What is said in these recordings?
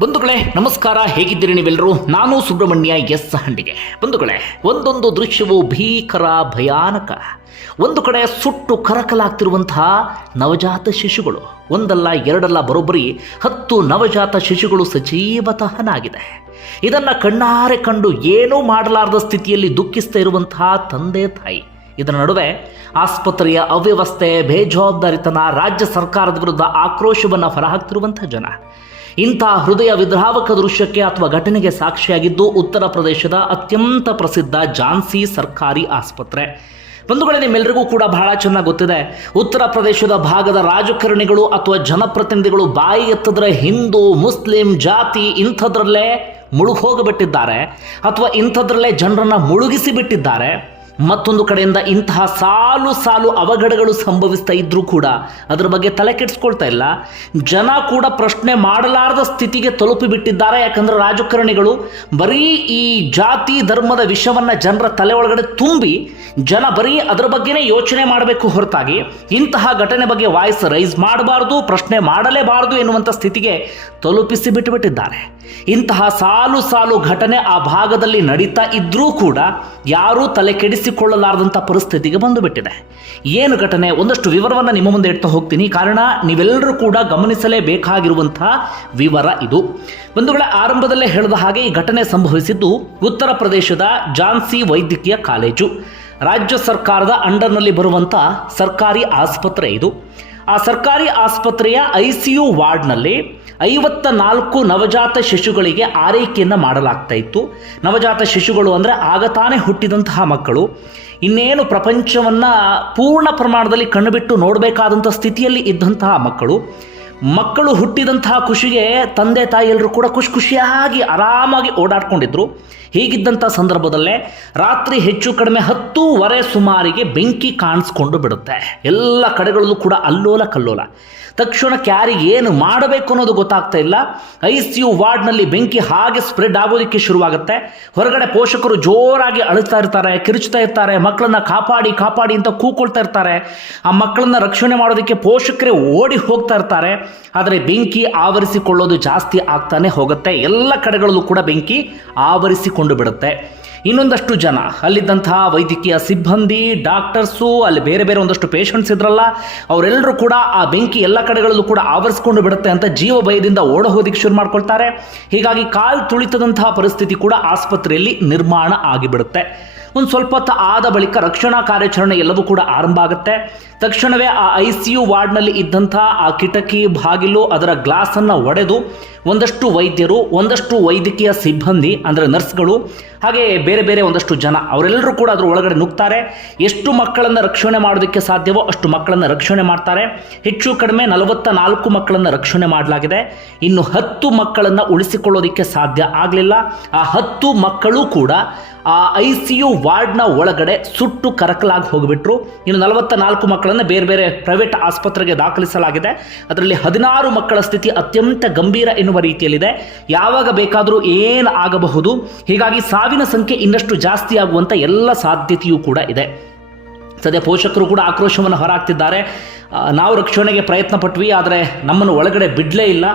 ಬಂಧುಗಳೇ, ನಮಸ್ಕಾರ, ಹೇಗಿದ್ದೀರಿ ನೀವೆಲ್ಲರೂ? ನಾನು ಸುಬ್ರಹ್ಮಣ್ಯ ಎಸ್ ಹಂಡಿಗೆ ಬಂಧುಗಳೇ, ಒಂದೊಂದು ದೃಶ್ಯವು ಭೀಕರ, ಭಯಾನಕ. ಒಂದು ಕಡೆ ಸುಟ್ಟು ಕರಕಲಾಗ್ತಿರುವಂತಹ ನವಜಾತ ಶಿಶುಗಳು, ಒಂದಲ್ಲ ಎರಡಲ್ಲ ಬರೋಬ್ಬರಿ ಹತ್ತು ನವಜಾತ ಶಿಶುಗಳು ಸಜೀವತಹನಾಗಿದೆ. ಇದನ್ನು ಕಣ್ಣಾರೆ ಕಂಡು ಏನೂ ಮಾಡಲಾರದ ಸ್ಥಿತಿಯಲ್ಲಿ ದುಃಖಿಸ್ತಾ ಇರುವಂತಹ ತಂದೆ, ತಾಯಿ. ಇದರ ನಡುವೆ ಆಸ್ಪತ್ರೆಯ ಅವ್ಯವಸ್ಥೆ, ಬೇಜವಾಬ್ದಾರಿತನ, ರಾಜ್ಯ ಸರ್ಕಾರದ ವಿರುದ್ಧ ಆಕ್ರೋಶವನ್ನು ಹೊರಹಾಕ್ತಿರುವಂಥ ಜನ. ಇಂಥ ಹೃದಯ ವಿದ್ರಾವಕ ದೃಶ್ಯಕ್ಕೆ ಅಥವಾ ಘಟನೆಗೆ ಸಾಕ್ಷಿಯಾಗಿದ್ದು ಉತ್ತರ ಪ್ರದೇಶದ ಅತ್ಯಂತ ಪ್ರಸಿದ್ಧ ಝಾನ್ಸಿ ಸರ್ಕಾರಿ ಆಸ್ಪತ್ರೆ. ಬಂಧುಗಳೇ ನಿಮ್ಮೆಲ್ಲರಿಗೂ ಕೂಡ ಬಹಳ ಚೆನ್ನಾಗಿ ಗೊತ್ತಿದೆ. ಉತ್ತರ ಪ್ರದೇಶದ ಭಾಗದ ರಾಜಕಾರಣಿಗಳು ಅಥವಾ ಜನಪ್ರತಿನಿಧಿಗಳು ಬಾಯಿ ಎತ್ತಿದ್ರೆ ಹಿಂದೂ, ಮುಸ್ಲಿಂ ಜಾತಿ ಇಂಥದ್ರಲ್ಲೇ ಮುಳುಗೋಗಿಬಿಟ್ಟಿದ್ದಾರೆ ಅಥವಾ ಇಂಥದ್ರಲ್ಲೇ ಜನರನ್ನು ಮುಳುಗಿಸಿ ಬಿಟ್ಟಿದ್ದಾರೆ ಮತ್ತೊಂದು ಕಡೆಯಿಂದ ಇಂತಹ ಸಾಲು ಸಾಲು ಅವಘಡಗಳು ಸಂಭವಿಸ್ತಾ ಇದ್ರೂ ಕೂಡ ಅದರ ಬಗ್ಗೆ ತಲೆ ಕೆಡಿಸ್ಕೊಳ್ತಾ ಇಲ್ಲ. ಜನ ಕೂಡ ಪ್ರಶ್ನೆ ಮಾಡಲಾರದ ಸ್ಥಿತಿಗೆ ತಲುಪಿಬಿಟ್ಟಿದ್ದಾರೆ ಯಾಕಂದ್ರೆ ರಾಜಕಾರಣಿಗಳು ಬರೀ ಈ ಜಾತಿ ಧರ್ಮದ ವಿಷವನ್ನ ಜನರ ತಲೆ ಒಳಗಡೆ ತುಂಬಿ ಜನ ಬರೀ ಅದರ ಬಗ್ಗೆನೇ ಯೋಚನೆ ಮಾಡಬೇಕು ಹೊರತಾಗಿ ಇಂತಹ ಘಟನೆ ಬಗ್ಗೆ ವಾಯ್ಸ್ ರೈಸ್ ಮಾಡಬಾರ್ದು, ಪ್ರಶ್ನೆ ಮಾಡಲೇಬಾರದು ಎನ್ನುವಂಥ ಸ್ಥಿತಿಗೆ ತಲುಪಿಸಿ ಬಿಟ್ಟುಬಿಟ್ಟಿದ್ದಾರೆ. ಇಂತಹ ಸಾಲು ಸಾಲು ಘಟನೆ ಆ ಭಾಗದಲ್ಲಿ ನಡೀತಾ ಇದ್ರೂ ಕೂಡ ಯಾರೂ ತಲೆ ಕೆಡಿಸಿಕೊಳ್ಳಲಾರದಂಥ ಪರಿಸ್ಥಿತಿಗೆ ಬಂದುಬಿಟ್ಟಿದೆ. ಏನು ಘಟನೆ? ಒಂದಷ್ಟು ವಿವರವನ್ನು ನಿಮ್ಮ ಮುಂದೆ ಇಡ್ತಾ ಹೋಗ್ತೀನಿ. ಕಾರಣ, ನೀವೆಲ್ಲರೂ ಕೂಡ ಗಮನಿಸಲೇಬೇಕಾಗಿರುವಂಥ ವಿವರ ಇದು. ಬಂಧುಗಳ, ಆರಂಭದಲ್ಲೇ ಹೇಳಿದ ಹಾಗೆ ಈ ಘಟನೆ ಸಂಭವಿಸಿದ್ದು ಉತ್ತರ ಪ್ರದೇಶದ ಝಾನ್ಸಿ ವೈದ್ಯಕೀಯ ಕಾಲೇಜು. ರಾಜ್ಯ ಸರ್ಕಾರದ ಅಂಡರ್ನಲ್ಲಿ ಬರುವಂಥ ಸರ್ಕಾರಿ ಆಸ್ಪತ್ರೆ ಇದು. ಆ ಸರ್ಕಾರಿ ಆಸ್ಪತ್ರೆಯ ಐ ಸಿ ಯು ವಾರ್ಡ್ನಲ್ಲಿ ಐವತ್ತ ನಾಲ್ಕು ನವಜಾತ ಶಿಶುಗಳಿಗೆ ಆರೈಕೆಯನ್ನು ಮಾಡಲಾಗ್ತಾ ಇತ್ತು. ನವಜಾತ ಶಿಶುಗಳು ಅಂದರೆ ಆಗ ತಾನೇ ಹುಟ್ಟಿದಂತಹ ಮಕ್ಕಳು. ಇನ್ನೇನು ಪ್ರಪಂಚವನ್ನು ಪೂರ್ಣ ಪ್ರಮಾಣದಲ್ಲಿ ಕಣ್ಣುಬಿಟ್ಟು ನೋಡಬೇಕಾದಂಥ ಸ್ಥಿತಿಯಲ್ಲಿ ಇದ್ದಂತಹ ಮಕ್ಕಳು. ಮಕ್ಕಳು ಹುಟ್ಟಿದಂತಹ ಖುಷಿಗೆ ತಂದೆ ತಾಯಿ ಎಲ್ಲರೂ ಕೂಡ ಖುಷಿ ಖುಷಿಯಾಗಿ ಆರಾಮಾಗಿ ಓಡಾಡ್ಕೊಂಡಿದ್ರು. ಹೀಗಿದ್ದಂಥ ಸಂದರ್ಭದಲ್ಲೇ ರಾತ್ರಿ ಹೆಚ್ಚು ಕಡಿಮೆ ಹತ್ತೂವರೆ ಸುಮಾರಿಗೆ ಬೆಂಕಿ ಕಾಣಿಸ್ಕೊಂಡು ಬಿಡುತ್ತೆ. ಎಲ್ಲ ಕಡೆಗಳಲ್ಲೂ ಕೂಡ ಅಲ್ಲೋಲ ಕಲ್ಲೋಲ. ತಕ್ಷಣಕ್ಕೆ ಯಾರಿಗೆ ಏನು ಮಾಡಬೇಕು ಅನ್ನೋದು ಗೊತ್ತಾಗ್ತಾ ಇಲ್ಲ. ಐ ಸಿ ಯು ವಾರ್ಡ್ನಲ್ಲಿ ಬೆಂಕಿ ಹಾಗೆ ಸ್ಪ್ರೆಡ್ ಆಗೋದಕ್ಕೆ ಶುರುವಾಗುತ್ತೆ. ಹೊರಗಡೆ ಪೋಷಕರು ಜೋರಾಗಿ ಅಳುತ್ತಾ ಇರ್ತಾರೆ ಕಿರುಚ್ತಾ ಇರ್ತಾರೆ, ಮಕ್ಕಳನ್ನ ಕಾಪಾಡಿ ಕಾಪಾಡಿ ಅಂತ ಕೂಕೊಳ್ತಾ ಇರ್ತಾರೆ. ಆ ಮಕ್ಕಳನ್ನ ರಕ್ಷಣೆ ಮಾಡೋದಕ್ಕೆ ಪೋಷಕರೇ ಓಡಿ ಹೋಗ್ತಾ ಇರ್ತಾರೆ. ಆದರೆ ಬೆಂಕಿ ಆವರಿಸಿಕೊಳ್ಳೋದು ಜಾಸ್ತಿ ಆಗ್ತಾನೆ ಹೋಗುತ್ತೆ. ಎಲ್ಲ ಕಡೆಗಳಲ್ಲೂ ಕೂಡ ಬೆಂಕಿ ಆವರಿಸಿಕೊಂಡು ಬಿಡುತ್ತೆ. ಇನ್ನೊಂದಷ್ಟು ಜನ ಅಲ್ಲಿದ್ದಂತಹ ವೈದ್ಯಕೀಯ ಸಿಬ್ಬಂದಿ, ಡಾಕ್ಟರ್ಸು, ಅಲ್ಲಿ ಬೇರೆ ಬೇರೆ ಒಂದಷ್ಟು ಪೇಷಂಟ್ಸ್ ಇದ್ರಲ್ಲ, ಅವರೆಲ್ಲರೂ ಕೂಡ ಆ ಬೆಂಕಿ ಎಲ್ಲ ಕಡೆಗಳಲ್ಲೂ ಕೂಡ ಆವರಿಸ್ಕೊಂಡು ಬಿಡುತ್ತೆ ಅಂತ ಜೀವ ಭಯದಿಂದ ಓಡ ಹೋದಿಕ್ಕೆ ಶುರು ಮಾಡ್ಕೊಳ್ತಾರೆ. ಹೀಗಾಗಿ ಕಾಲು ತುಳಿತದಂತಹ ಪರಿಸ್ಥಿತಿ ಕೂಡ ಆಸ್ಪತ್ರೆಯಲ್ಲಿ ನಿರ್ಮಾಣ ಆಗಿಬಿಡುತ್ತೆ. ಒಂದು ಸ್ವಲ್ಪ ಹೊತ್ತು ಆದ ಬಳಿಕ ರಕ್ಷಣಾ ಕಾರ್ಯಾಚರಣೆ ಎಲ್ಲವೂ ಕೂಡ ಆರಂಭ ಆಗುತ್ತೆ. ತಕ್ಷಣವೇ ಆ ಐ ಸಿ ಯು ವಾರ್ಡ್ನಲ್ಲಿ ಇದ್ದಂಥ ಆ ಕಿಟಕಿ, ಬಾಗಿಲು, ಅದರ ಗ್ಲಾಸನ್ನು ಒಡೆದು ಒಂದಷ್ಟು ವೈದ್ಯರು, ಒಂದಷ್ಟು ವೈದ್ಯಕೀಯ ಸಿಬ್ಬಂದಿ, ಅಂದರೆ ನರ್ಸ್ಗಳು, ಹಾಗೆ ಬೇರೆ ಬೇರೆ ಒಂದಷ್ಟು ಜನ, ಅವರೆಲ್ಲರೂ ಕೂಡ ಅದರ ಒಳಗಡೆ ನುಗ್ತಾರೆ. ಎಷ್ಟು ಮಕ್ಕಳನ್ನು ರಕ್ಷಣೆ ಮಾಡೋದಕ್ಕೆ ಸಾಧ್ಯವೋ ಅಷ್ಟು ಮಕ್ಕಳನ್ನು ರಕ್ಷಣೆ ಮಾಡ್ತಾರೆ. ಹೆಚ್ಚು ಕಡಿಮೆ ನಲವತ್ತ ನಾಲ್ಕು ಮಕ್ಕಳನ್ನು ರಕ್ಷಣೆ ಮಾಡಲಾಗಿದೆ. ಇನ್ನು ಹತ್ತು ಮಕ್ಕಳನ್ನು ಉಳಿಸಿಕೊಳ್ಳೋದಕ್ಕೆ ಸಾಧ್ಯ ಆಗಲಿಲ್ಲ. ಆ ಹತ್ತು ಮಕ್ಕಳು ಕೂಡ ಆ ಐ ಸಿ ಯು ವಾರ್ಡ್ನ ಒಳಗಡೆ ಸುಟ್ಟು ಕರಕಲಾಗಿ ಹೋಗಿಬಿಟ್ರು. ಇನ್ನು ನಲವತ್ತ ನಾಲ್ಕು ಮಕ್ಕಳನ್ನು ಬೇರೆ ಬೇರೆ ಪ್ರೈವೇಟ್ ಆಸ್ಪತ್ರೆಗೆ ದಾಖಲಿಸಲಾಗಿದೆ. ಅದರಲ್ಲಿ ಹದಿನಾರು ಮಕ್ಕಳ ಸ್ಥಿತಿ ಅತ್ಯಂತ ಗಂಭೀರ ಎನ್ನುವ ರೀತಿಯಲ್ಲಿದೆ. ಯಾವಾಗ ಬೇಕಾದರೂ ಏನು ಆಗಬಹುದು. ಹೀಗಾಗಿ ಸಾವಿನ ಸಂಖ್ಯೆ ಇನ್ನಷ್ಟು ಜಾಸ್ತಿ ಆಗುವಂಥ ಎಲ್ಲ ಸಾಧ್ಯತೆಯೂ ಕೂಡ ಇದೆ. ಸದ್ಯ ಪೋಷಕರು ಕೂಡ ಆಕ್ರೋಶವನ್ನು ಹೊರಹಾಕ್ತಿದ್ದಾರೆ ನಾವು ರಕ್ಷಣೆಗೆ ಪ್ರಯತ್ನ ಪಟ್ವಿ ಆದರೆ ನಮ್ಮನ್ನು ಒಳಗಡೆ ಬಿಡಲೇ ಇಲ್ಲ.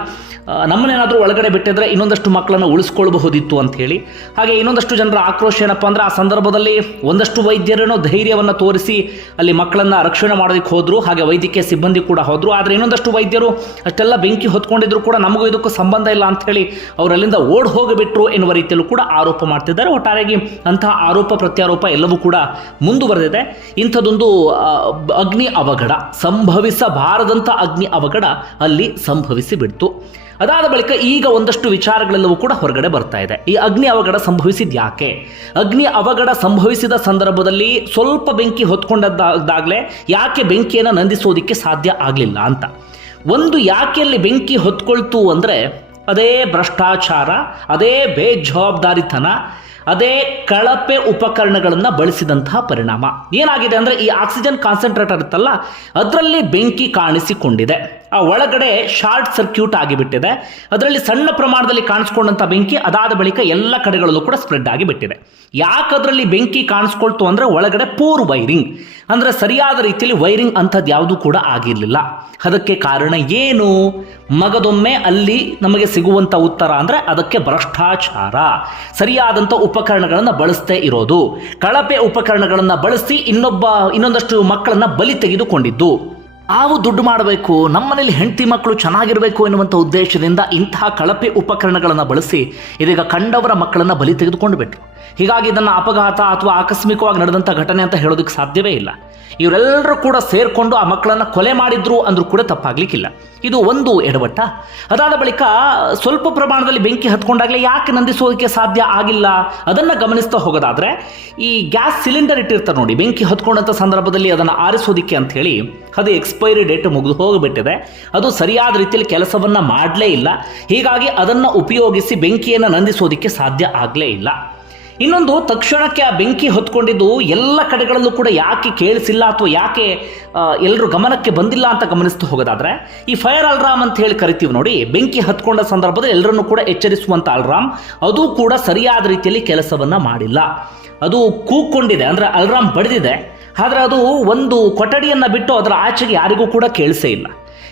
ನಮ್ಮನ್ನೇನಾದರೂ ಒಳಗಡೆ ಬಿಟ್ಟಿದ್ರೆ ಇನ್ನೊಂದಷ್ಟು ಮಕ್ಕಳನ್ನು ಉಳಿಸ್ಕೊಳ್ಬಹುದಿತ್ತು ಅಂತ ಹೇಳಿ. ಹಾಗೆ ಇನ್ನೊಂದಷ್ಟು ಜನರ ಆಕ್ರೋಶ ಏನಪ್ಪ ಅಂದರೆ ಆ ಸಂದರ್ಭದಲ್ಲಿ ಒಂದಷ್ಟು ವೈದ್ಯರೇನೋ ಧೈರ್ಯವನ್ನು ತೋರಿಸಿ ಅಲ್ಲಿ ಮಕ್ಕಳನ್ನು ರಕ್ಷಣೆ ಮಾಡೋದಕ್ಕೆ ಹೋದರು, ಹಾಗೆ ವೈದ್ಯಕೀಯ ಸಿಬ್ಬಂದಿ ಕೂಡ ಹೋದರು. ಆದರೆ ಇನ್ನೊಂದಷ್ಟು ವೈದ್ಯರು ಅಷ್ಟೆಲ್ಲ ಬೆಂಕಿ ಹೊತ್ಕೊಂಡಿದ್ರು ಕೂಡ ನಮಗೂ ಇದಕ್ಕೂ ಸಂಬಂಧ ಇಲ್ಲ ಅಂತ ಹೇಳಿ ಅವರಲ್ಲಿಂದ ಓಡ್ ಹೋಗಿಬಿಟ್ರು ಎನ್ನುವ ರೀತಿಯಲ್ಲೂ ಕೂಡ ಆರೋಪ ಮಾಡ್ತಿದ್ದಾರೆ. ಒಟ್ಟಾರೆಯಾಗಿ ಅಂತಹ ಆರೋಪ, ಪ್ರತ್ಯಾರೋಪ ಎಲ್ಲವೂ ಕೂಡ ಮುಂದುವರೆದಿದೆ. ಇಂಥದ್ದೊಂದು ಅಗ್ನಿ ಅವಘಡ ಸಂಭವಿಸಬಾರದಂಥ ಅಗ್ನಿ ಅವಘಡ ಅಲ್ಲಿ ಸಂಭವಿಸಿ ಬಿಡ್ತು. ಅದಾದ ಬಳಿಕ ಈಗ ಒಂದಷ್ಟು ವಿಚಾರಗಳೆಲ್ಲವೂ ಕೂಡ ಹೊರಗಡೆ ಬರ್ತಾ ಇದೆ. ಈ ಅಗ್ನಿ ಅವಘಡ ಸಂಭವಿಸಿದ ಯಾಕೆ? ಅಗ್ನಿ ಅವಘಡ ಸಂಭವಿಸಿದ ಸಂದರ್ಭದಲ್ಲಿ ಸ್ವಲ್ಪ ಬೆಂಕಿ ಹೊತ್ಕೊಂಡದ್ದಾಗಲೇ ಯಾಕೆ ಬೆಂಕಿಯನ್ನು ನಂದಿಸೋದಕ್ಕೆ ಸಾಧ್ಯ ಆಗಲಿಲ್ಲ ಅಂತ. ಒಂದು ಯಾಕೆ ಅಲ್ಲಿ ಬೆಂಕಿ ಹೊತ್ಕೊಳ್ತು ಅಂದರೆ, ಅದೇ ಭ್ರಷ್ಟಾಚಾರ, ಅದೇ ಬೇಜವಾಬ್ದಾರಿತನ ಅದೇ ಕಳಪೆ ಉಪಕರಣಗಳನ್ನು ಬಳಸಿದಂತಹ ಪರಿಣಾಮ. ಏನಾಗಿದೆ ಅಂದರೆ ಈ ಆಕ್ಸಿಜನ್ ಕಾನ್ಸಂಟ್ರೇಟರ್ ಇತ್ತಲ್ಲ, ಅದರಲ್ಲಿ ಬೆಂಕಿ ಕಾಣಿಸಿಕೊಂಡಿದೆ. ಆ ಒಳಗಡೆ ಶಾರ್ಟ್ ಸರ್ಕ್ಯೂಟ್ ಆಗಿಬಿಟ್ಟಿದೆ. ಅದರಲ್ಲಿ ಸಣ್ಣ ಪ್ರಮಾಣದಲ್ಲಿ ಕಾಣಿಸ್ಕೊಂಡಂಥ ಬೆಂಕಿ ಅದಾದ ಬಳಿಕ ಎಲ್ಲ ಕಡೆಗಳಲ್ಲೂ ಕೂಡ ಸ್ಪ್ರೆಡ್ ಆಗಿಬಿಟ್ಟಿದೆ. ಯಾಕೆ ಅದರಲ್ಲಿ ಬೆಂಕಿ ಕಾಣಿಸ್ಕೊಳ್ತು ಅಂದರೆ ಒಳಗಡೆ ಪೂರ್ ವೈರಿಂಗ್. ಅಂದರೆ ಸರಿಯಾದ ರೀತಿಯಲ್ಲಿ ವೈರಿಂಗ್ ಅಂಥದ್ದು ಯಾವುದೂ ಕೂಡ ಆಗಿರಲಿಲ್ಲ. ಅದಕ್ಕೆ ಕಾರಣ ಏನು? ಮಗದೊಮ್ಮೆ ಅಲ್ಲಿ ನಮಗೆ ಸಿಗುವಂಥ ಉತ್ತರ ಅಂದರೆ ಅದಕ್ಕೆ ಭ್ರಷ್ಟಾಚಾರ. ಸರಿಯಾದಂಥ ಉಪಕರಣಗಳನ್ನು ಬಳಸದೇ ಇರೋದು. ಕಳಪೆ ಉಪಕರಣಗಳನ್ನು ಬಳಸಿ ಇನ್ನೊಬ್ಬ, ಇನ್ನೊಂದಷ್ಟು ಮಕ್ಕಳನ್ನು ಬಲಿ ತೆಗೆದುಕೊಂಡಿದ್ದು. ನಾವು ದುಡ್ಡು ಮಾಡಬೇಕು, ನಮ್ಮನೇಲಿ ಹೆಂಡತಿ ಮಕ್ಕಳು ಚೆನ್ನಾಗಿರಬೇಕು ಎನ್ನುವಂಥ ಉದ್ದೇಶದಿಂದ ಇಂತಹ ಕಳಪೆ ಉಪಕರಣಗಳನ್ನು ಬಳಸಿ ಇದೀಗ ಕಂಡವರ ಮಕ್ಕಳನ್ನು ಬಲಿ ತೆಗೆದುಕೊಂಡು ಬಿಟ್ರು. ಹೀಗಾಗಿ ಇದನ್ನು ಅಪಘಾತ ಅಥವಾ ಆಕಸ್ಮಿಕವಾಗಿ ನಡೆದಂಥ ಘಟನೆ ಅಂತ ಹೇಳೋದಕ್ಕೆ ಸಾಧ್ಯವೇ ಇಲ್ಲ. ಇವರೆಲ್ಲರೂ ಕೂಡ ಸೇರಿಕೊಂಡು ಆ ಮಕ್ಕಳನ್ನು ಕೊಲೆ ಮಾಡಿದ್ರು ಅಂದರೂ ಕೂಡ ತಪ್ಪಾಗ್ಲಿಕ್ಕಿಲ್ಲ. ಇದು ಒಂದು ಎಡವಟ್ಟ. ಅದಾದ ಬಳಿಕ ಸ್ವಲ್ಪ ಪ್ರಮಾಣದಲ್ಲಿ ಬೆಂಕಿ ಹತ್ಕೊಂಡಾಗಲೇ ಯಾಕೆ ನಂದಿಸೋದಕ್ಕೆ ಸಾಧ್ಯ ಆಗಿಲ್ಲ? ಅದನ್ನು ಗಮನಿಸ್ತಾ ಹೋಗೋದಾದರೆ, ಈ ಗ್ಯಾಸ್ ಸಿಲಿಂಡರ್ ಇಟ್ಟಿರ್ತಾರೆ ನೋಡಿ, ಬೆಂಕಿ ಹತ್ಕೊಂಡಂಥ ಸಂದರ್ಭದಲ್ಲಿ ಅದನ್ನು ಆರಿಸೋದಿಕ್ಕೆ ಅಂಥೇಳಿ ಅದು ಎಕ್ಸ್ಪೈರಿ ಡೇಟ್ ಮುಗಿದು ಹೋಗಿಬಿಟ್ಟಿದೆ. ಅದು ಸರಿಯಾದ ರೀತಿಯಲ್ಲಿ ಕೆಲಸವನ್ನು ಮಾಡಲೇ ಇಲ್ಲ. ಹೀಗಾಗಿ ಅದನ್ನು ಉಪಯೋಗಿಸಿ ಬೆಂಕಿಯನ್ನು ನಂದಿಸೋದಕ್ಕೆ ಸಾಧ್ಯ ಆಗಲೇ ಇಲ್ಲ. ಇನ್ನೊಂದು, ತಕ್ಷಣಕ್ಕೆ ಆ ಬೆಂಕಿ ಹೊತ್ಕೊಂಡಿದ್ದು ಎಲ್ಲ ಕಡೆಗಳಲ್ಲೂ ಕೂಡ ಯಾಕೆ ಕೇಳಿಸಿಲ್ಲ ಅಥವಾ ಯಾಕೆ ಎಲ್ಲರೂ ಗಮನಕ್ಕೆ ಬಂದಿಲ್ಲ ಅಂತ ಗಮನಿಸ್ತಾ ಹೋಗೋದಾದ್ರೆ, ಈ ಫೈರ್ ಅಲ್ರಾಮ್ ಅಂತ ಹೇಳಿ ಕರಿತೀವಿ ನೋಡಿ, ಬೆಂಕಿ ಹತ್ಕೊಂಡ ಸಂದರ್ಭದಲ್ಲಿ ಎಲ್ಲರನ್ನೂ ಕೂಡ ಎಚ್ಚರಿಸುವಂಥ ಅಲ್ರಾಮ್, ಅದು ಕೂಡ ಸರಿಯಾದ ರೀತಿಯಲ್ಲಿ ಕೆಲಸವನ್ನ ಮಾಡಿಲ್ಲ. ಅದು ಕೂಕೊಂಡಿದೆ, ಅಂದ್ರೆ ಅಲ್ರಾಮ್ ಬಡಿದಿದೆ, ಆದರೆ ಅದು ಒಂದು ಕೊಠಡಿಯನ್ನು ಬಿಟ್ಟು ಅದರ ಆಚೆಗೆ ಯಾರಿಗೂ ಕೂಡ ಕೇಳಿಸೇ ಇಲ್ಲ.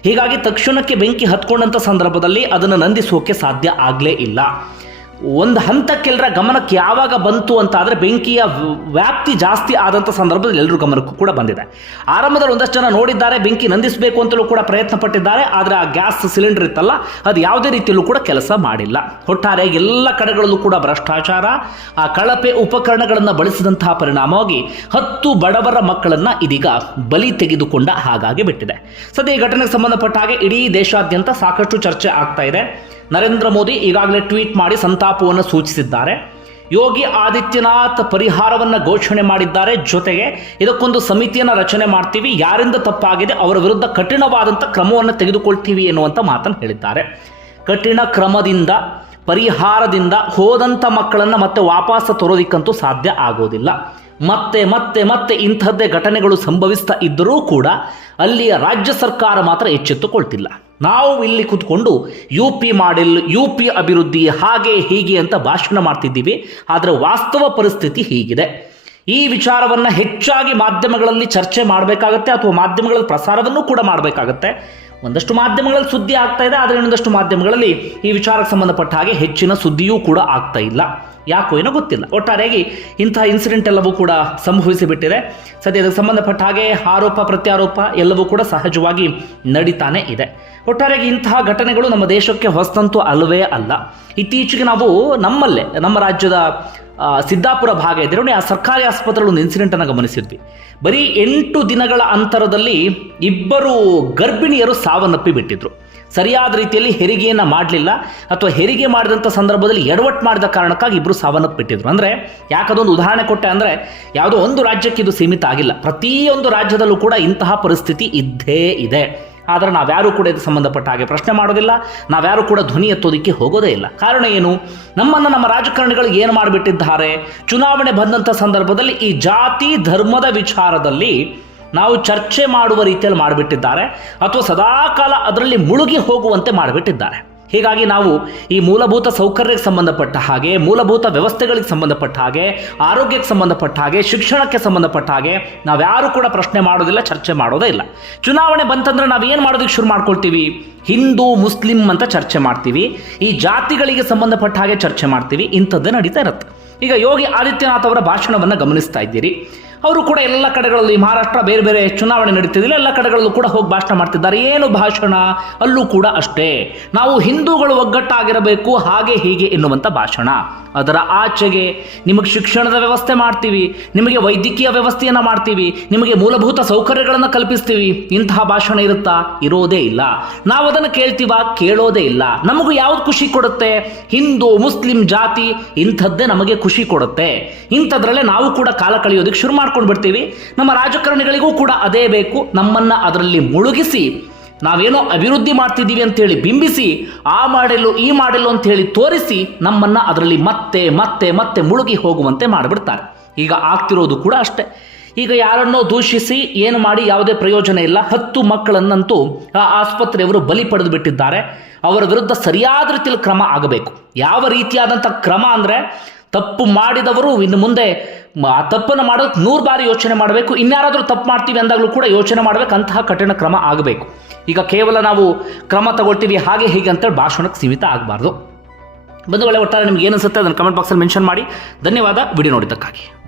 ಹೀಗಾಗಿ ತಕ್ಷಣಕ್ಕೆ ಬೆಂಕಿ ಹತ್ಕೊಂಡಂಥ ಸಂದರ್ಭದಲ್ಲಿ ಅದನ್ನು ನಂದಿಸೋಕೆ ಸಾಧ್ಯ ಆಗಲೇ ಇಲ್ಲ. ಒಂದು ಹಂತಕ್ಕೆಲ್ಲರ ಗಮನಕ್ಕೆ ಯಾವಾಗ ಬಂತು ಅಂತ ಆದರೆ ಬೆಂಕಿಯ ವ್ಯಾಪ್ತಿ ಜಾಸ್ತಿ ಆದಂಥ ಸಂದರ್ಭದಲ್ಲಿ ಎಲ್ಲರೂ ಗಮನಕ್ಕೂ ಕೂಡ ಬಂದಿದೆ. ಆರಂಭದಲ್ಲಿ ಒಂದಷ್ಟು ಜನ ನೋಡಿದ್ದಾರೆ, ಬೆಂಕಿ ನಂದಿಸಬೇಕು ಅಂತಲೂ ಕೂಡ ಪ್ರಯತ್ನ ಪಟ್ಟಿದ್ದಾರೆ, ಆದರೆ ಆ ಗ್ಯಾಸ್ ಸಿಲಿಂಡರ್ ಇತ್ತಲ್ಲ, ಅದು ಯಾವುದೇ ರೀತಿಯಲ್ಲೂ ಕೂಡ ಕೆಲಸ ಮಾಡಿಲ್ಲ. ಒಟ್ಟಾರೆ ಎಲ್ಲ ಕಡೆಗಳಲ್ಲೂ ಕೂಡ ಭ್ರಷ್ಟಾಚಾರ, ಆ ಕಳಪೆ ಉಪಕರಣಗಳನ್ನು ಬಳಸಿದಂತಹ ಪರಿಣಾಮವಾಗಿ ಹತ್ತು ಬಡವರ ಮಕ್ಕಳನ್ನು ಇದೀಗ ಬಲಿ ತೆಗೆದುಕೊಂಡ ಹಾಗಾಗಿ ಬಿಟ್ಟಿದೆ. ಸದ್ಯ ಈ ಘಟನೆಗೆ ಸಂಬಂಧಪಟ್ಟ ಹಾಗೆ ಇಡೀ ದೇಶಾದ್ಯಂತ ಸಾಕಷ್ಟು ಚರ್ಚೆ ಆಗ್ತಾ ಇದೆ. ನರೇಂದ್ರ ಮೋದಿ ಈಗಾಗಲೇ ಟ್ವೀಟ್ ಮಾಡಿ ಸಂತಾಪವನ್ನು ಸೂಚಿಸಿದ್ದಾರೆ. ಯೋಗಿ ಆದಿತ್ಯನಾಥ್ ಪರಿಹಾರವನ್ನು ಘೋಷಣೆ ಮಾಡಿದ್ದಾರೆ. ಜೊತೆಗೆ ಇದಕ್ಕೊಂದು ಸಮಿತಿಯನ್ನು ರಚನೆ ಮಾಡ್ತೀವಿ. ಯಾರಿಂದ ತಪ್ಪಾಗಿದೆ? ಅವರ ವಿರುದ್ಧ ಕಠಿಣವಾದಂಥ ಕ್ರಮವನ್ನು ತೆಗೆದುಕೊಳ್ತೀವಿ ಎನ್ನುವಂಥ ಮಾತನ್ನು ಹೇಳಿದ್ದಾರೆ. ಕಠಿಣ ಕ್ರಮದಿಂದ, ಪರಿಹಾರದಿಂದ ಹೋದಂಥ ಮಕ್ಕಳನ್ನು ಮತ್ತೆ ವಾಪಸ್ ತರೋದಿಕ್ಕಂತೂ ಸಾಧ್ಯ ಆಗೋದಿಲ್ಲ. ಮತ್ತೆ ಮತ್ತೆ ಮತ್ತೆ ಇಂಥದ್ದೇ ಘಟನೆಗಳು ಸಂಭವಿಸ್ತಾ ಇದ್ದರೂ ಕೂಡ ಅಲ್ಲಿಯ ರಾಜ್ಯ ಸರ್ಕಾರ ಮಾತ್ರ ಎಚ್ಚೆತ್ತುಕೊಳ್ತಿಲ್ಲ. ನಾವು ಇಲ್ಲಿ ಕೂತ್ಕೊಂಡು U P model U P ಅಭಿವೃದ್ಧಿ ಹಾಗೆ ಹೀಗೆ ಅಂತ ಭಾಷಣ ಮಾಡ್ತಿದ್ದೀವಿ, ಆದರೆ ವಾಸ್ತವ ಪರಿಸ್ಥಿತಿ ಹೀಗಿದೆ. ಈ ವಿಚಾರವನ್ನು ಹೆಚ್ಚಾಗಿ ಮಾಧ್ಯಮಗಳಲ್ಲಿ ಚರ್ಚೆ ಮಾಡಬೇಕಾಗತ್ತೆ ಅಥವಾ ಮಾಧ್ಯಮಗಳಲ್ಲಿ ಪ್ರಸಾರವನ್ನು ಕೂಡ ಮಾಡಬೇಕಾಗತ್ತೆ. ಒಂದಷ್ಟು ಮಾಧ್ಯಮಗಳಲ್ಲಿ ಸುದ್ದಿ ಆಗ್ತಾ ಇದೆ, ಆದರೆ ಇನ್ನೊಂದಷ್ಟು ಮಾಧ್ಯಮಗಳಲ್ಲಿ ಈ ವಿಚಾರಕ್ಕೆ ಸಂಬಂಧಪಟ್ಟ ಹಾಗೆ ಹೆಚ್ಚಿನ ಸುದ್ದಿಯೂ ಕೂಡ ಆಗ್ತಾ ಇಲ್ಲ. ಯಾಕೋ ಏನೋ ಗೊತ್ತಿಲ್ಲ. ಒಟ್ಟಾರೆಯಾಗಿ ಇಂತಹ ಇನ್ಸಿಡೆಂಟ್ ಎಲ್ಲವೂ ಕೂಡ ಸಂಭವಿಸಿಬಿಟ್ಟಿದೆ. ಸದ್ಯ ಇದಕ್ಕೆ ಸಂಬಂಧಪಟ್ಟ ಹಾಗೆ ಆರೋಪ, ಪ್ರತ್ಯಾರೋಪ ಎಲ್ಲವೂ ಕೂಡ ಸಹಜವಾಗಿ ನಡೀತಾನೆ ಇದೆ. ಒಟ್ಟಾರೆಯಾಗಿ ಇಂತಹ ಘಟನೆಗಳು ನಮ್ಮ ದೇಶಕ್ಕೆ ಹೊಸತಂತೂ ಅಲ್ಲವೇ ಅಲ್ಲ. ಇತ್ತೀಚೆಗೆ ನಾವು ನಮ್ಮಲ್ಲೇ, ನಮ್ಮ ರಾಜ್ಯದ ಸಿದ್ದಾಪುರ ಭಾಗ ನೋಡಿ ಆ ಸರ್ಕಾರಿ ಆಸ್ಪತ್ರೆಗಳ ಒಂದು ಇನ್ಸಿಡೆಂಟನ್ನು ಗಮನಿಸಿದ್ವಿ. ಬರೀ ಎಂಟು ದಿನಗಳ ಅಂತರದಲ್ಲಿ ಇಬ್ಬರು ಗರ್ಭಿಣಿಯರು ಸಾವನ್ನಪ್ಪಿ ಬಿಟ್ಟಿದ್ರು. ಸರಿಯಾದ ರೀತಿಯಲ್ಲಿ ಹೆರಿಗೆಯನ್ನು ಮಾಡಲಿಲ್ಲ ಅಥವಾ ಹೆರಿಗೆ ಮಾಡಿದಂಥ ಸಂದರ್ಭದಲ್ಲಿ ಎಡವಟ್ಟು ಮಾಡಿದ ಕಾರಣಕ್ಕಾಗಿ ಇಬ್ಬರು ಸಾವನ್ನಪ್ಪಿಟ್ಟಿದ್ರು ಅಂದರೆ ಯಾಕದೊಂದು ಉದಾಹರಣೆ ಕೊಟ್ಟೆ ಅಂದರೆ ಯಾವುದೋ ಒಂದು ರಾಜ್ಯಕ್ಕೆ ಇದು ಸೀಮಿತ ಆಗಿಲ್ಲ. ಪ್ರತಿಯೊಂದು ರಾಜ್ಯದಲ್ಲೂ ಕೂಡ ಇಂತಹ ಪರಿಸ್ಥಿತಿ ಇದ್ದೇ ಇದೆ. ಆದರೆ ನಾವ್ಯಾರೂ ಕೂಡ ಇದಕ್ಕೆ ಸಂಬಂಧಪಟ್ಟ ಹಾಗೆ ಪ್ರಶ್ನೆ ಮಾಡೋದಿಲ್ಲ, ನಾವ್ಯಾರೂ ಕೂಡ ಧ್ವನಿ ಎತ್ತೋದಕ್ಕೆ ಹೋಗೋದೇ ಇಲ್ಲ. ಕಾರಣ ಏನು? ನಮ್ಮನ್ನು ನಮ್ಮ ರಾಜಕಾರಣಿಗಳು ಏನು ಮಾಡಿಬಿಟ್ಟಿದ್ದಾರೆ? ಚುನಾವಣೆ ಬಂದಂಥ ಸಂದರ್ಭದಲ್ಲಿ ಈ ಜಾತಿ ಧರ್ಮದ ವಿಚಾರದಲ್ಲಿ ನಾವು ಚರ್ಚೆ ಮಾಡುವ ರೀತಿಯಲ್ಲಿ ಮಾಡಿಬಿಟ್ಟಿದ್ದಾರೆ, ಅಥವಾ ಸದಾಕಾಲ ಅದರಲ್ಲಿ ಮುಳುಗಿ ಹೋಗುವಂತೆ ಮಾಡಿಬಿಟ್ಟಿದ್ದಾರೆ. ಹೀಗಾಗಿ ನಾವು ಈ ಮೂಲಭೂತ ಸೌಕರ್ಯಕ್ಕೆ ಸಂಬಂಧಪಟ್ಟ ಹಾಗೆ, ಮೂಲಭೂತ ವ್ಯವಸ್ಥೆಗಳಿಗೆ ಸಂಬಂಧಪಟ್ಟ ಹಾಗೆ, ಆರೋಗ್ಯಕ್ಕೆ ಸಂಬಂಧಪಟ್ಟ ಹಾಗೆ, ಶಿಕ್ಷಣಕ್ಕೆ ಸಂಬಂಧಪಟ್ಟ ಹಾಗೆ ನಾವ್ಯಾರು ಕೂಡ ಪ್ರಶ್ನೆ ಮಾಡೋದಿಲ್ಲ, ಚರ್ಚೆ ಮಾಡೋದೇ ಇಲ್ಲ. ಚುನಾವಣೆ ಬಂತಂದ್ರೆ ನಾವು ಏನು ಮಾಡೋದಕ್ಕೆ ಶುರು ಮಾಡ್ಕೊಳ್ತೀವಿ? ಹಿಂದೂ, ಮುಸ್ಲಿಂ ಅಂತ ಚರ್ಚೆ ಮಾಡ್ತೀವಿ. ಈ ಜಾತಿಗಳಿಗೆ ಸಂಬಂಧಪಟ್ಟ ಹಾಗೆ ಚರ್ಚೆ ಮಾಡ್ತೀವಿ. ಇಂಥದ್ದೇ ನಡೀತಾ ಇರುತ್ತೆ. ಈಗ ಯೋಗಿ ಆದಿತ್ಯನಾಥ್ ಅವರ ಭಾಷಣವನ್ನು ಗಮನಿಸ್ತಾ ಇದ್ದೀರಿ. ಅವರು ಕೂಡ ಎಲ್ಲ ಕಡೆಗಳಲ್ಲಿ ಮಹಾರಾಷ್ಟ್ರ ಬೇರೆ ಬೇರೆ ಚುನಾವಣೆ ನಡೀತಿದ್ದಿಲ್ಲ, ಎಲ್ಲ ಕಡೆಗಳಲ್ಲೂ ಕೂಡ ಹೋಗಿ ಭಾಷಣ ಮಾಡ್ತಿದ್ದಾರೆ. ಏನು ಭಾಷಣ? ಅಲ್ಲೂ ಕೂಡ ಅಷ್ಟೇ. ನಾವು ಹಿಂದೂಗಳು ಒಗ್ಗಟ್ಟಾಗಿರಬೇಕು, ಹಾಗೆ ಹೀಗೆ ಎನ್ನುವಂಥ ಭಾಷಣ. ಅದರ ಆಚೆಗೆ ನಿಮಗೆ ಶಿಕ್ಷಣದ ವ್ಯವಸ್ಥೆ ಮಾಡ್ತೀವಿ, ನಿಮಗೆ ವೈದ್ಯಕೀಯ ವ್ಯವಸ್ಥೆಯನ್ನು ಮಾಡ್ತೀವಿ, ನಿಮಗೆ ಮೂಲಭೂತ ಸೌಕರ್ಯಗಳನ್ನು ಕಲ್ಪಿಸ್ತೀವಿ. ಇಂತಹ ಭಾಷಣ ಇರುತ್ತಾ? ಇರೋದೇ ಇಲ್ಲ. ನಾವು ಅದನ್ನು ಕೇಳ್ತೀವ? ಕೇಳೋದೇ ಇಲ್ಲ. ನಮಗೂ ಯಾವ್ದು ಖುಷಿ ಕೊಡುತ್ತೆ? ಹಿಂದೂ, ಮುಸ್ಲಿಂ ಜಾತಿ, ಇಂಥದ್ದೇ ನಮಗೆ ಖುಷಿ ಕೊಡುತ್ತೆ. ಇಂಥದ್ರಲ್ಲೇ ನಾವು ಕೂಡ ಕಾಲ ಕಳೆಯೋದಕ್ಕೆ ಶುರು ಮಾಡ್ಕೊಂಡು ಬಿಡ್ತೀವಿ ನಮ್ಮ ರಾಜಕಾರಣಿಗಳಿಗೂ ಕೂಡ ಅದೇ ಬೇಕು. ನಮ್ಮನ್ನ ಅದರಲ್ಲಿ ಮುಳುಗಿಸಿ, ನಾವೇನೋ ಅಭಿವೃದ್ಧಿ ಮಾಡ್ತಿದ್ದೀವಿ ಅಂತೇಳಿ ಬಿಂಬಿಸಿ, ಆ ಮಾಡಲು ಈ ಮಾಡಲು ಅಂತ ಹೇಳಿ ತೋರಿಸಿ ನಮ್ಮನ್ನ ಅದರಲ್ಲಿ ಮತ್ತೆ ಮತ್ತೆ ಮತ್ತೆ ಮುಳುಗಿ ಹೋಗುವಂತೆ ಮಾಡಿಬಿಡ್ತಾರೆ. ಈಗ ಆಗ್ತಿರೋದು ಕೂಡ ಅಷ್ಟೇ. ಈಗ ಯಾರನ್ನೋ ದೂಷಿಸಿ, ಏನು ಮಾಡಿ ಯಾವುದೇ ಪ್ರಯೋಜನ ಇಲ್ಲ. ಹತ್ತು ಮಕ್ಕಳನ್ನಂತೂ ಆ ಆಸ್ಪತ್ರೆಯವರು ಬಲಿ ಪಡೆದು ಬಿಟ್ಟಿದ್ದಾರೆ. ಅವರ ವಿರುದ್ಧ ಸರಿಯಾದ ರೀತಿಯಲ್ಲಿ ಕ್ರಮ ಆಗಬೇಕು. ಯಾವ ರೀತಿಯಾದಂಥ ಕ್ರಮ ಅಂದರೆ, ತಪ್ಪು ಮಾಡಿದವರು ಇನ್ನು ಮುಂದೆ ಆ ತಪ್ಪನ್ನು ಮಾಡೋದಕ್ಕೆ ನೂರು ಬಾರಿ ಯೋಚನೆ ಮಾಡಬೇಕು, ಇನ್ಯಾರಾದರೂ ತಪ್ಪು ಮಾಡ್ತೀವಿ ಅಂದಾಗಲೂ ಕೂಡ ಯೋಚನೆ ಮಾಡಬೇಕು, ಅಂತಹ ಕಠಿಣ ಕ್ರಮ ಆಗಬೇಕು. ಈಗ ಕೇವಲ ನಾವು ಕ್ರಮ ತಗೊಳ್ತೀವಿ ಹಾಗೆ ಹೀಗೆ ಅಂತೇಳಿ ಭಾಷಣಕ್ಕೆ ಸೀಮಿತ ಆಗಬಾರ್ದು. ಬಂಧುಗಳೇ, ಒಟ್ಟಾರೆ ನಿಮ್ಗೆ ಏನು ಅನಿಸುತ್ತೆ ಅದನ್ನು ಕಮೆಂಟ್ ಬಾಕ್ಸಲ್ಲಿ ಮೆನ್ಷನ್ ಮಾಡಿ. ಧನ್ಯವಾದ, ವಿಡಿಯೋ ನೋಡಿದ್ದಕ್ಕಾಗಿ.